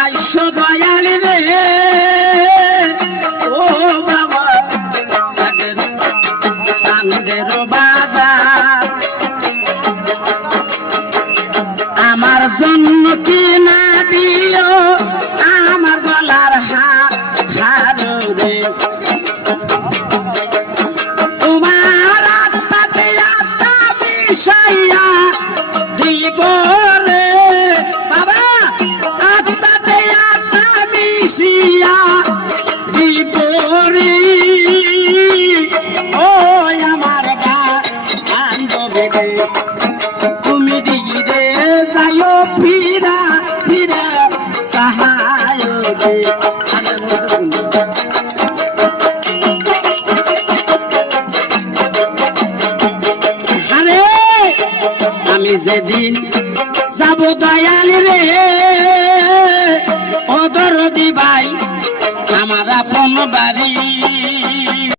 আইসো দয়াল রে ও বাবা সাঙ্গের বাজার আমার জন্য কি না দিও আমার গলার হার রে তোমার আত্মাতে আত্মা মিশাইয়া দিব রে বাবা আত্মাতে আত্মা মিশিয়া দিব রে ও আমার বান্ধবী রে তুমি দিরে যাইও ফিরা ফিরা সাহায় রে আরে আমি যেদিন যাব দয়াল রে ও দরদি ভাই আমার আপন বাড়ি